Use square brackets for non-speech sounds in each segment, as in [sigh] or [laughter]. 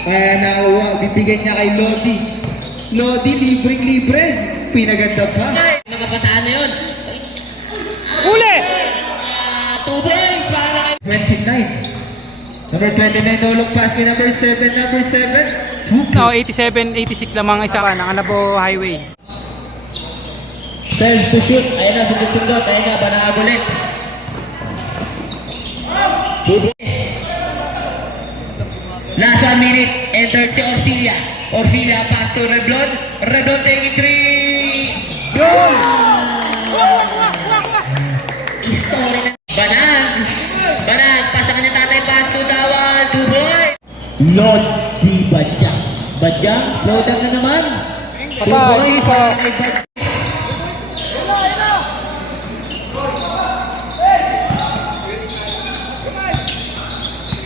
Kaya nakuha, bibigyan niya kay Lodi. Lodi, libreng libre. Pinaganda pa. Mga pasaan na yun. Uli! Ah, tubig para kay... 29. Number 29, no look pass kay number 7. Number 7, 2 No, 87, 86 lamang isa ka ng Anabo Highway. Self to shoot. Ayan na, sundot-sundot. Ayan na, banaan ulit. One minute and 30 Orsilia. Orsilia pass to Reblon. Reblon taking three. Goal! Story na. Banang. Banang. Pasa ka ni tatay pass to Dawal. Duboy. Lord di Badyang. Badyang. Floater na naman. Patay, Duboy, isa.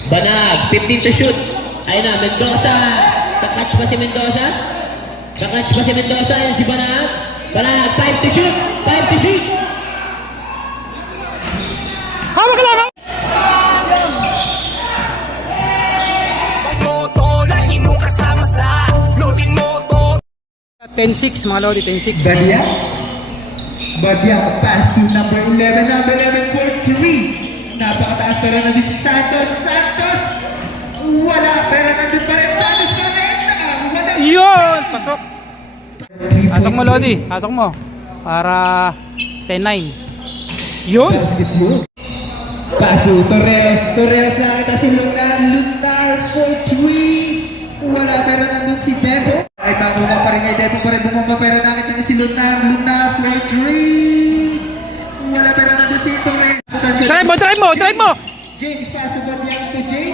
Banag, 15 to shoot. Ayun na, Mendoza. Kakatch pa si Mendoza. Kakatch pa si Mendoza. Ayun si Banag. Banag, 5 to shoot. 5 to shoot. Hawak lang! hawak! Moto 10-6 mga Lodi, 10-6. Badia. Badia, pass to number 11. Number 11 for 3. Napakataas pero nandun si Santos. Santos! Wala, pero nandun pa rin. Santos pa rin. Wala. Yun! Pasok! Pasok mo Lodi, pasok mo. Para 10-9. Yun! Paso, Torres. Torres nakita si Lunar. Lunar for 3. Wala, pero nandun si Debo. Ay, bumaba pa rin kay Debo pa rin bumaba pero nakita niya si Lunar. Lunar for 3. Wala, pero nandun si Torres. Drive mo, drive mo, drive mo! James paso ba niya to James?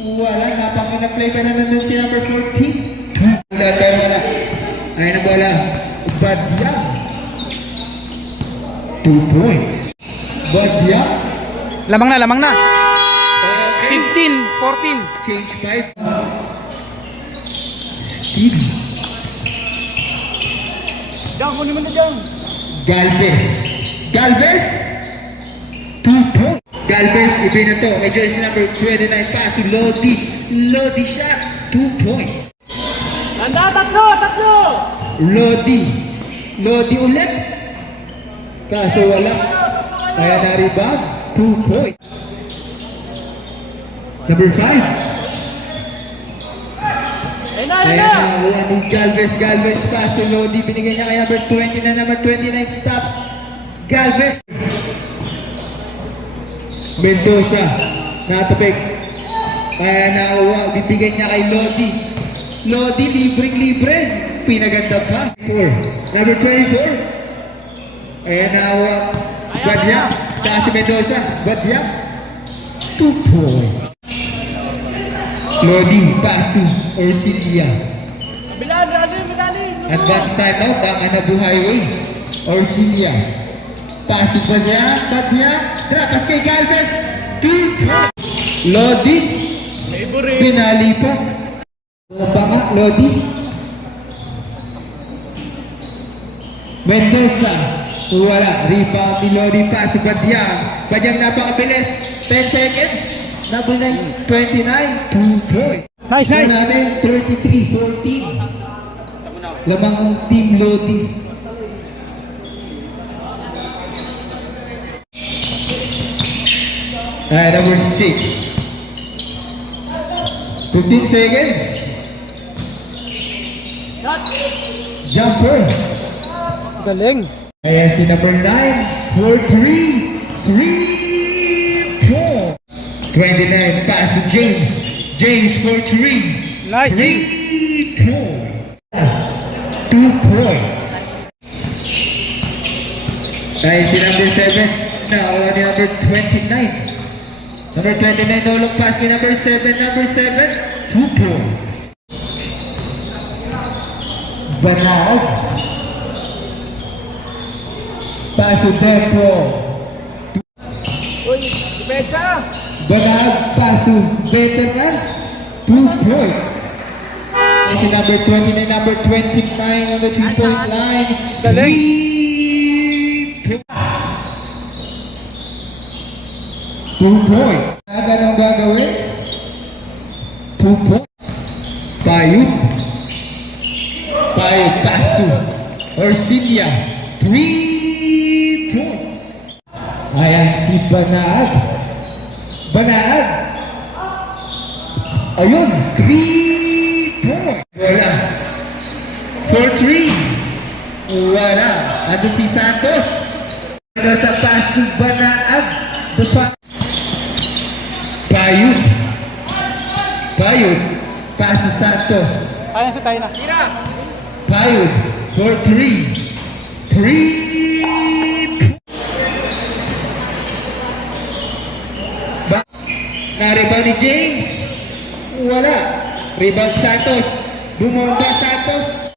Wala, napaka na play pero nandun si number 14. Wala, pero wala. Ayun ang bola. Badya. Two points. Badya. Lamang na, lamang na. Okay. 15, 14. Change five. Steve. Diyan, kunin mo na dyan. Galvez. Galvez. Two points. Galvez, iba na to. Kay jersey number 29 pass. Si Lodi. Lodi shot. Two points. Tanda, tatlo, tatlo! Lodi. Lodi ulit. Kaso wala. Kaya na-rebound. Two points. Number five. Ayun na, Kaya nakuha ni Galvez. Galvez pass to Lodi. Binigyan niya kay number 20 na number 29 stops. Galvez. Mendoza. Natapik. Kaya nakuha. Bibigyan niya kay Lodi. Lodi, libreng libre. Pinaganda pa. Four. Number 24. Kaya nakuha. Badya. Saka si Mendoza. Badya. Two points. Lodi, Pasu, Orsilia. Bilan, bilan. Advance timeout ang Anabu Highway. Orsilia. Pasu pa niya, tap niya, trapas kay Galvez. Points. Lodi, pinali pa. Bumaba nga, Lodi. Mendoza, wala. Rebound ni Lodi, pasu Badyang. Badyang napakabilis. 10 seconds. Number 9, 29, 2 points. Nice, nice. namin 33-14. Lamang ang Team Lodi. Ah, number 6. 15 seconds. Jumper. Galing. Kaya si number 9 for 3. 3 4. 29 pass to James. James for 3. Nice. Three points. Two points. Kaya si number 7. Now, number 29. Number 29, no look pass kay number 7. Number 7, two points. Banag. Paso Depo. Uy, depensa! Banag, paso veterans. Two points. Kasi number 29, number 29 on the three-point line. Galing. Three points. Two points. Aga nang gagawin? Two. Bayut pass to Orsilia. Three points. Ayan si Banaag. Banaag. Ayun, three points. Wala. For three. Wala. Andun si Santos. Ano sa Banaag. The pa- Bayut. To Santos. Kaya sa tayo na. Bayut. For three. Three. Ba Na-rebound ni James. Wala. Rebound Santos. Bumomba Santos.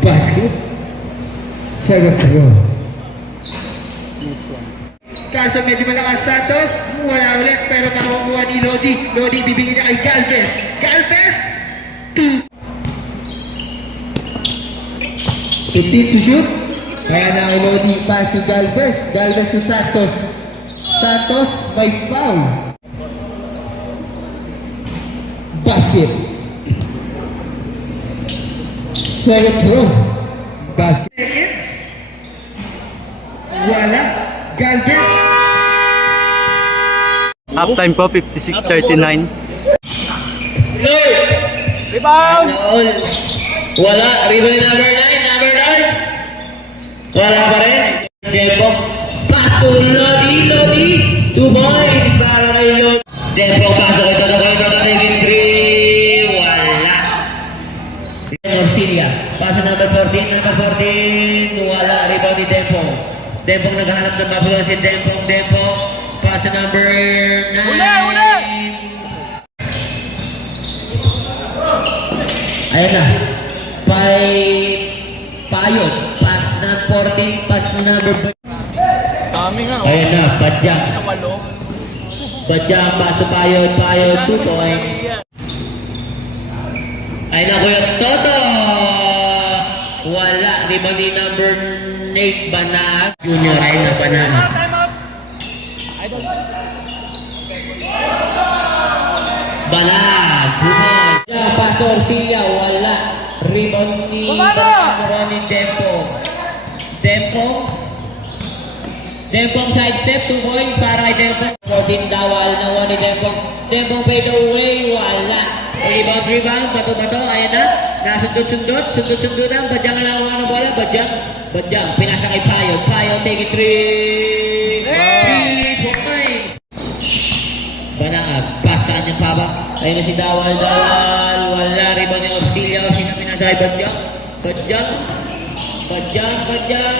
Basket. Sagot ko. Kaso medyo malakas Santos. Wala ulit pero makukuha ni Lodi. Lodi bibigyan niya kay Galvez. Galvez! Two. 15 to shoot. Kaya na kay Lodi pass to Galvez. Galvez to Santos. Santos by foul. Basket. Second throw. Basket. Seconds. Wala. Galvez. Halftime po, 56-39. Rebound! Wala. Rebound number 9. Number 9. Wala pa rin. Dempo. Pass to Lodi. Lodi. Two Dempo naghahanap ng mabulo si Dempo. Dempo. Pass number 9. Uli! Uli! Ayan na. Pay payot. Pass na 14. Pass number Dami nga. Ayan na. Badyang. Walo. Badyang. Pass payot. Payot. 2 point. Ayan na Kuya Toto. Wala. Rebound number 8. Banag. Junior. Ayan na. Banag. Banag. Buhon. Yeah, Pastor Silla. Wala. Rebound ni Banag. Ronnie Tempo. Tempo. Dempong side step, 2 points para kay Dempong. 14 dawal na 1 ni Dempong. Dempong fade away, wala. Rebound, rebound, bato-bato, ayan na. Nasundot-sundot, sundot-sundot ang badyang na nakuha ng bola. Badyang, badyang, pinasa kay Payo. Payo, take it 3. 3 points. Banaag, pass sa kanyang paba. Ayun na si Dawal, Dawal. Wala, rebound ni Auxilia. Auxilia pinasa kay Badyang. Badyang, badyang, badyang.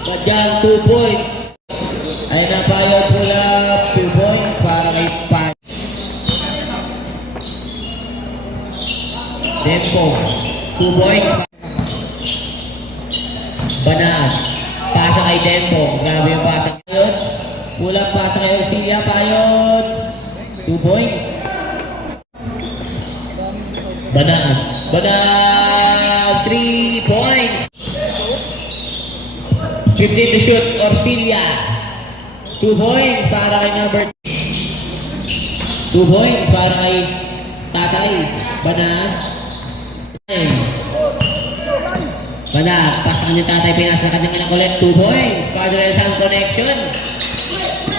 Badyang 2 points. Ayun na Payo Tempo 2 points. Banaan. Pasa kay Tempo. Grabe yung pasa. Payot. Pull up pasa kay Orsilia. Payot. 2 points. Banaan. Banaan 3 points. 15 to shoot, Orsilia. 2 points para kay number 2 points para kay Tatay. Banaan. Banaan. Pas kanya Tatay Pinas sa kanyang anak ulit. 2 points para sa isang connection.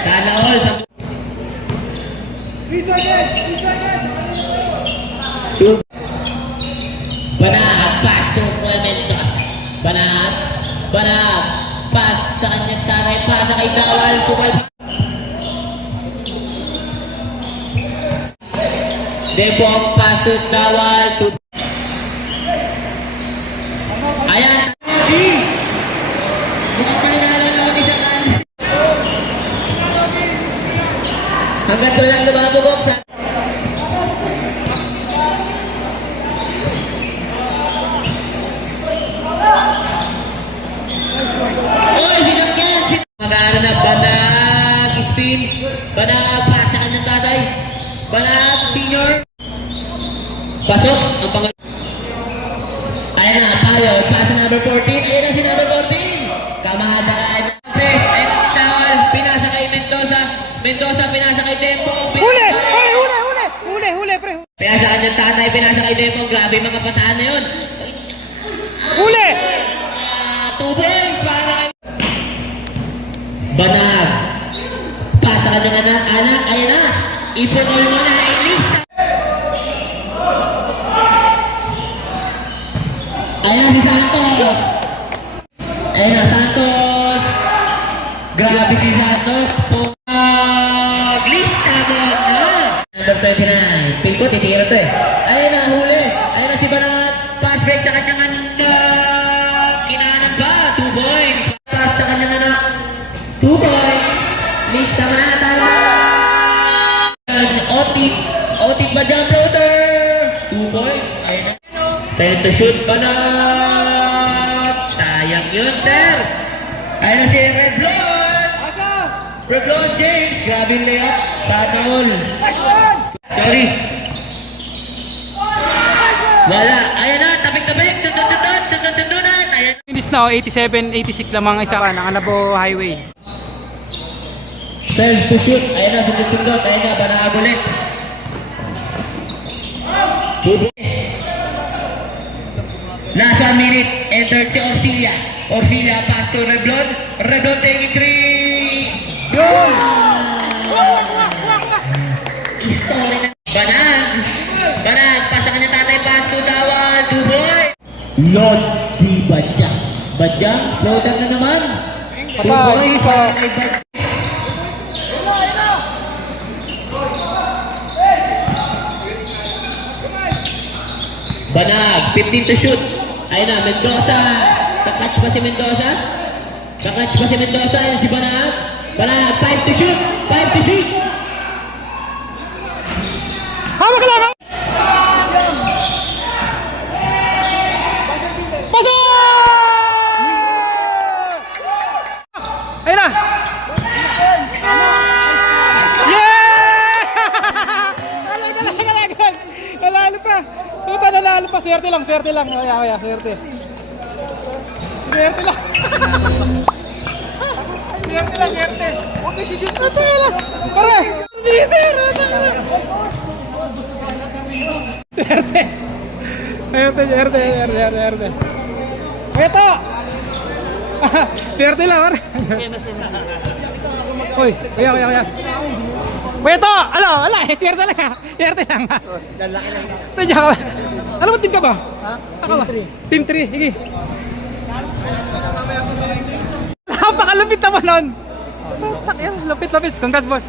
Sana all. Sa... Two. Banat, pass to Clementos. Banat, banat, pass sa kanyang tatay, pass sa kay Dawal, kubal. Depong pass to Dawal, to... Ayan! Mukhang kalinala na kami sa kan. Hanggang doon lang lumabugok sa... Pasahan na yun. Huli! Ah, tubig para kay... Banag. Pasa ka ng anak, anak, ayan na. Ipunol mo na, ilista. Ayan si Santos. Ayan na, Santos. Grabe si Santos. Otip. Otip ba dyan, floater? Two points. Ayan na. Time to shoot, Banat. Sayang yun, sir. Ayan na si Reblon. Reblon James. Grabe yung layup. Sana all. Sorry. Wala. Ayan na, tabik-tabik. Sundot-sundot. Sundot-sundutan. Ayan. Finish na, oh, 87, 86 lamang isa ka ng Anabo Highway. Self to shoot. Ayan na, sundot-sundot. Ayan na, banag ulit. Nasa minute and 30 Orsilia. Orsilia pass to Reblon. Reblon taking three. Goal! Story na. Banag. Banag. Pass sa kanya tatay. Pass to Dawal. Duboy. Lord di Badya. Badya. Floater na naman. Patay, Duboy. isa. para kay Badya. Banag, 15 to shoot. Ayun na, Mendoza. Kakatch pa si Mendoza. Kakatch pa si Mendoza. Ayun si Banag. Banag, 5 to shoot. 5 to shoot. Hawak lang! ha? Pasok! Ayun na! Yeah! Alay, alay, alay, alay. Nalalo pa! Puta, nalalo pa. Swerte lang, swerte lang. Kaya, kaya, swerte. Swerte lang. Swerte lang, swerte. Okay, shoot. Ito [laughs] lang. Pare! Bitter! Swerte. Swerte, swerte, swerte, swerte. Ito! Swerte lang, pare. Uy, kaya, kaya, kaya. Pweto! Alo, ala, swerte lang. Swerte lang ha. Lalaki lang. Tadya ka ba? Ano ba team ka ba? Ha? Ako ba? Team 3. Sige. Napakalapit naman nun. Takyan, lapit, lapit. Congrats, boss.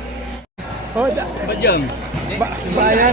Oh, da- ba, bayan.